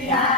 Yeah.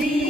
Be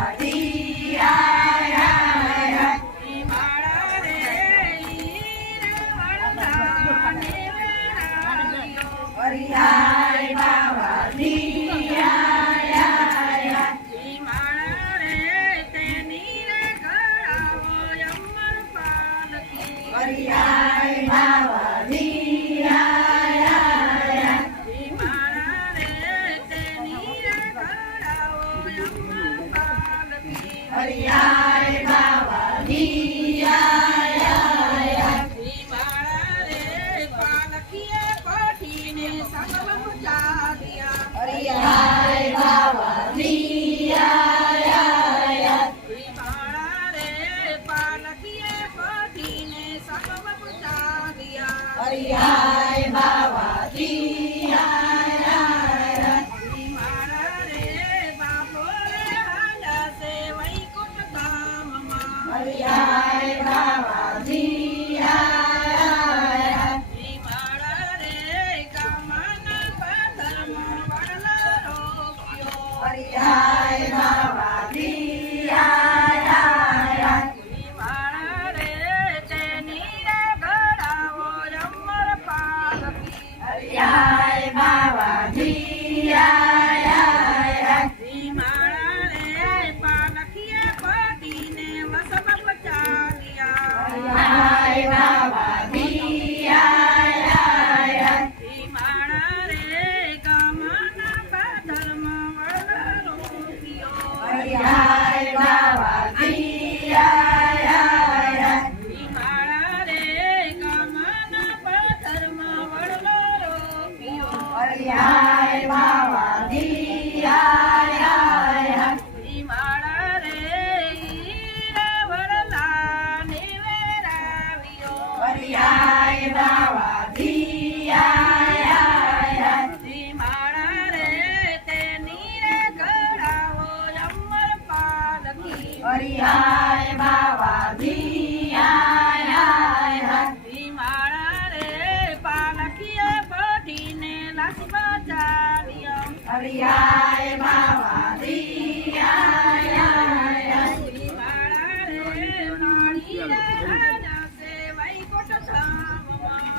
हरियाय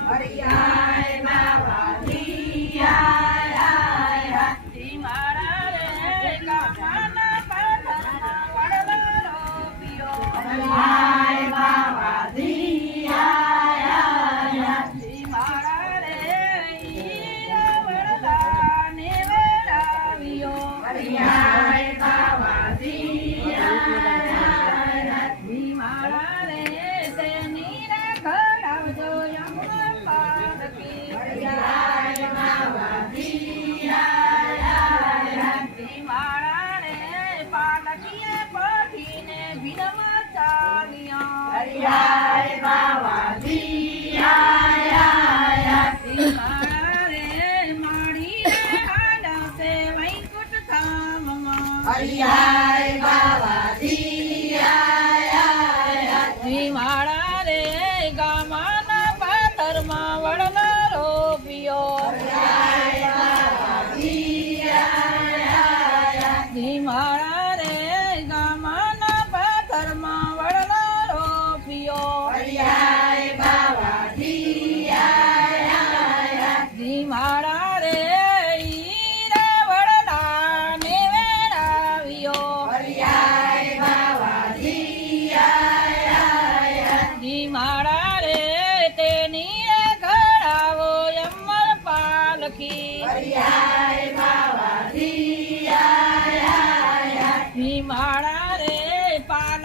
હરિયાય Ai, ai, ai.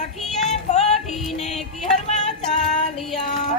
સખીએ પોઢીને કિહરમાં ચાલ્યા.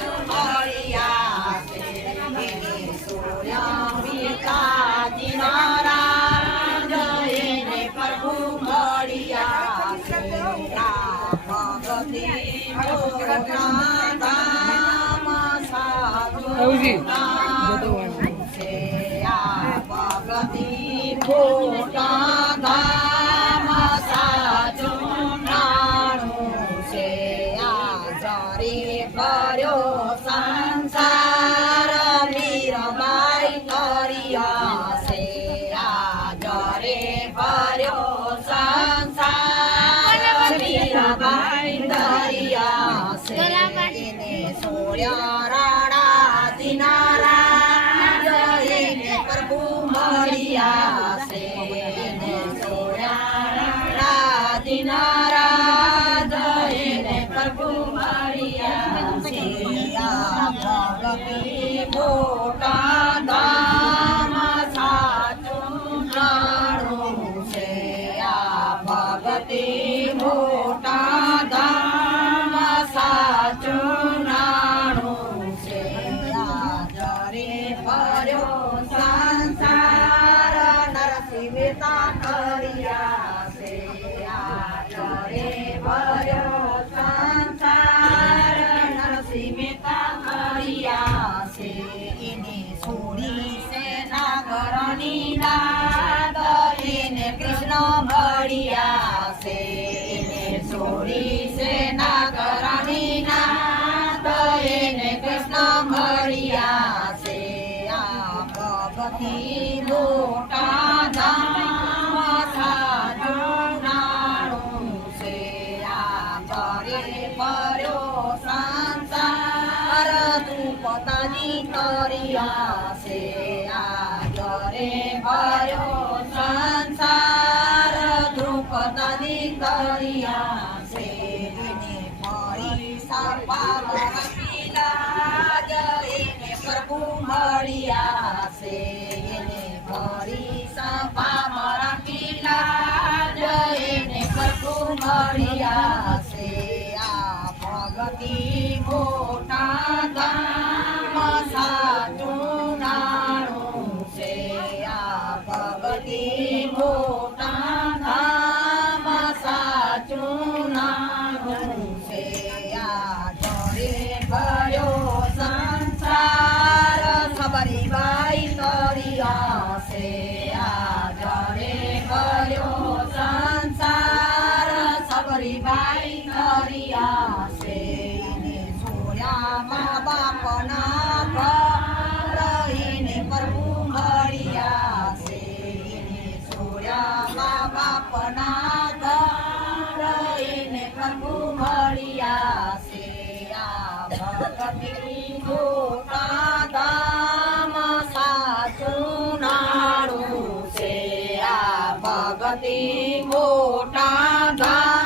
you. Uh -huh. દિશે ના કરણી ના એને કૃષ્ણ મળ્યા છે. આ ભક્તિ મોટા નામ સાધનાણું છે. આ કરે પર્યો સંસાર, તું હરિયા છે ને સોયામાં બાપના ઘર રહીને પ્રભુ હરિયા છે ને સોયામાં બાપના ઘર રહીને પ્રભુ હરિયા છે આ ભગતી મોટા ધામ સાચું નાડું છે આ ભગતી મોટા ધામ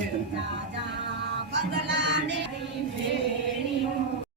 રાજા બગલા ને